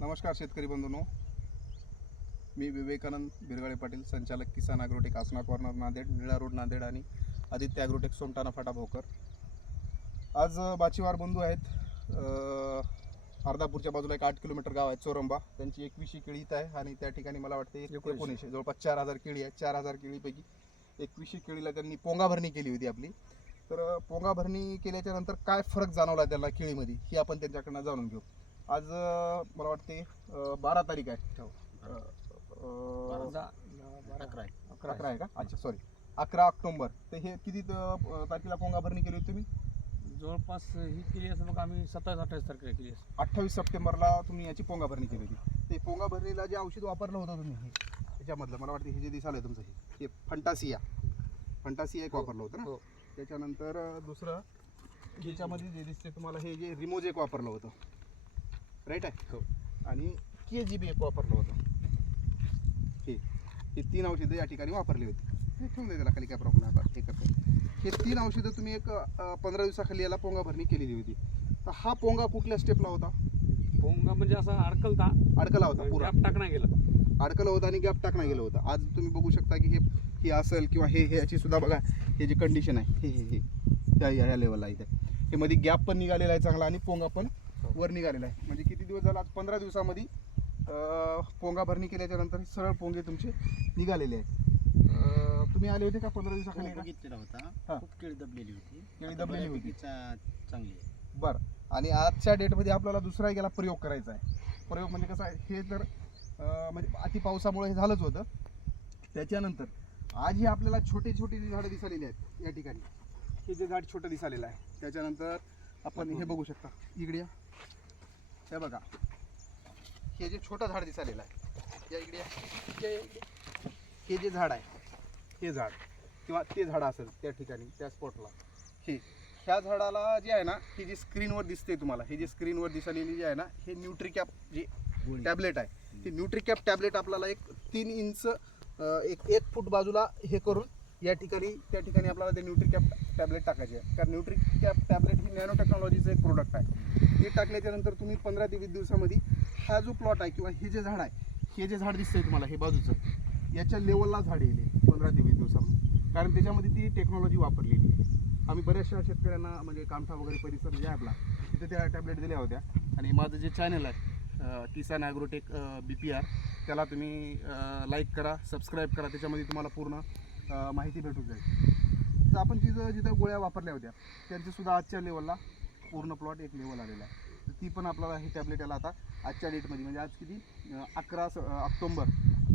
नमस्कार शेतकरी बंधूंनो. मी विवेकानंद बिरगाळे पाटील संचालक Kisan Agrotech Asana corner Nanded Nila road Nanded आणि आदित्य ॲग्रोटेक सोमटाणा फाटा भोकर. आज बाचीवार बंधू आहेत. अर्धापूरच्या बाजूला एक आठ किलोमीटर गाव आहे चोरंबा. त्यांची एकवीसशे केळी इथं आहे आणि त्या ठिकाणी मला वाटते एक एकोणीसशे. जवळपास चार हजार केळी आहेत. चार हजार केळीपैकी एकवीसशे केळीला त्यांनी पोंगा भरणी केली होती आपली. तर अ, पोंगा भरणी केल्याच्यानंतर काय फरक जाणवला त्याला केळीमध्ये ही आपण त्यांच्याकडनं जाणून घेऊ. आज मला वाटते बारा तारीख आहे. हो. अकरा आहे. अकरा अकरा आहे. का? अच्छा सॉरी अकरा ऑक्टोबर. तर हे किती त- तारखेला पोंगा भरणी केली होती तुम्ही? जवळपास ही केली असं मग आम्ही सत्तावीस अठ्ठावीस तारखेला केली असं अठ्ठावीस सप्टेंबरला तुम्ही याची पोंगा भरणी केली होती. ते पोंगा भरणीला जे औषध वापरलं होतं तुम्ही हे त्याच्यामधलं मला वाटतं हे जे दिसालं तुमचं हे फंटासिया. फंटासिया एक हो. वापरलं होतं ना? हो. त्याच्यानंतर दुसरं ह्याच्यामध्ये जे दिसते तुम्हाला हे जे रिमोज एक वापरलं होतं. राईट आहे? हो. आणि के जी बी एक वापरलं होतं. हे. हे तीन औषधं या ठिकाणी वापरली होती. ठेवून त्याला खाली काय प्रॉब्लेम आहे हे करतो. हे तीन औषधं तुम्ही एक पंधरा दिवसाखाली याला पोंगा भरणी केलेली होती. तर हा पोंगा कुठल्या स्टेपला होता? पोंगा म्हणजे असा अडकलता. अडकला होता पुरा. गॅप टाकणं गेला. अडकलं होतं आणि गॅप टाकणं गेलं होतं. आज तुम्ही बघू शकता की हे हे असेल किंवा हे हे याची सुद्धा बघा हे जे कंडिशन आहे हे हे हे. त्या या लेवलला इथे. हे मध्ये गॅप पण निघालेला आहे चांगला आणि पोंगा पण वर निघालेला आहे. म्हणजे किती दिवस झाला? आज पंधरा दिवसामध्ये पोंगा भरणी केल्याच्यानंतर सरळ पोंगे तुमचे निघालेले आहेत. तुम्ही आले होते का पंधरा दिवसाखाली का? बघितलेला होता. हा. खूप केळी दबलेली होती. केळी दबलेली होती. चांगली बरं. आणि आजच्या डेटमध्ये आपल्याला दुसरा याला प्रयोग करायचा आहे. प्रयोग म्हणजे कसं आहे हे तर म्हणजे अति पावसामुळे हे झालंच होतं. त्याच्यानंतर आज हे आपल्याला छोटे छोटे जे झाडं दिसालेली आहेत या ठिकाणी. हे जे झाड छोटं दिसालेलं आहे. त्याच्यानंतर आपण हे बघू शकता. इकडे या. हे बघा. हे जे छोटं झाड दिसालेलं आहे. या इकडे या. हे जे झाड आहे हे झाड किंवा ते झाड असेल त्या ठिकाणी त्या स्पॉटला हे ह्या झाडाला जे आहे ना हे जे स्क्रीनवर दिसते तुम्हाला हे जे स्क्रीनवर दिसलेली जे आहे ना हे न्यूट्रिकॅप जे टॅबलेट आहे. ते न्यूट्रिकॅप टॅबलेट आपल्याला एक तीन इंच एक एक फूट बाजूला हे करून या ठिकाणी त्या ठिकाणी आपल्याला ते न्यूट्रिकॅप टॅबलेट टाकायचे आहे कारण न्यूट्रिकॅप टॅबलेट ही नॅनो टेक्नॉलॉजीचं एक प्रोडक्ट आहे. हे टाकल्याच्यानंतर तुम्ही पंधरा ते वीस दिवसामध्ये हा जो प्लॉट आहे किंवा हे जे झाड आहे हे जे झाड दिसतंय तुम्हाला हे बाजूचं याच्या लेवलला झाड येईल पंधरा ते वीस दिवसामध्ये. कारण त्याच्यामध्ये ती टेक्नॉलॉजी वापरलेली आहे. आम्ही बऱ्याचशा शेतकऱ्यांना म्हणजे कामठा वगैरे परिसर जे आपला तिथे त्या टॅबलेट दिल्या होत्या. आणि माझं जे चॅनल आहे Kisan Agrotech B P R त्याला तुम्ही लाईक करा सबस्क्राईब करा. त्याच्यामध्ये तुम्हाला पूर्ण माहिती भेटून जाईल. तर आपण तिथं जिथं गोळ्या वापरल्या होत्या त्यांच्यासुद्धा आजच्या लेवलला पूर्ण प्लॉट एक लेवल आलेला आहे. तर ती पण आपल्याला ही टॅबलेट याला आता आजच्या डेटमध्ये म्हणजे आज किती? अकरा स- ऑक्टोंबर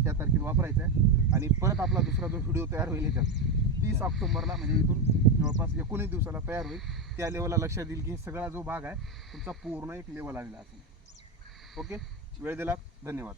त्या तारखेला वापरायचं आहे. आणि परत आपला दुसरा जो व्हिडिओ तयार होईल याच्यात तीस ऑक्टोंबरला म्हणजे इथून जवळपास एकोणीस दिवसाला तयार होईल. त्या लेवलला लक्षात येईल की हे सगळा जो भाग आहे तुमचा पूर्ण एक लेवल आलेला असेल ओके? वेळ दिलात धन्यवाद.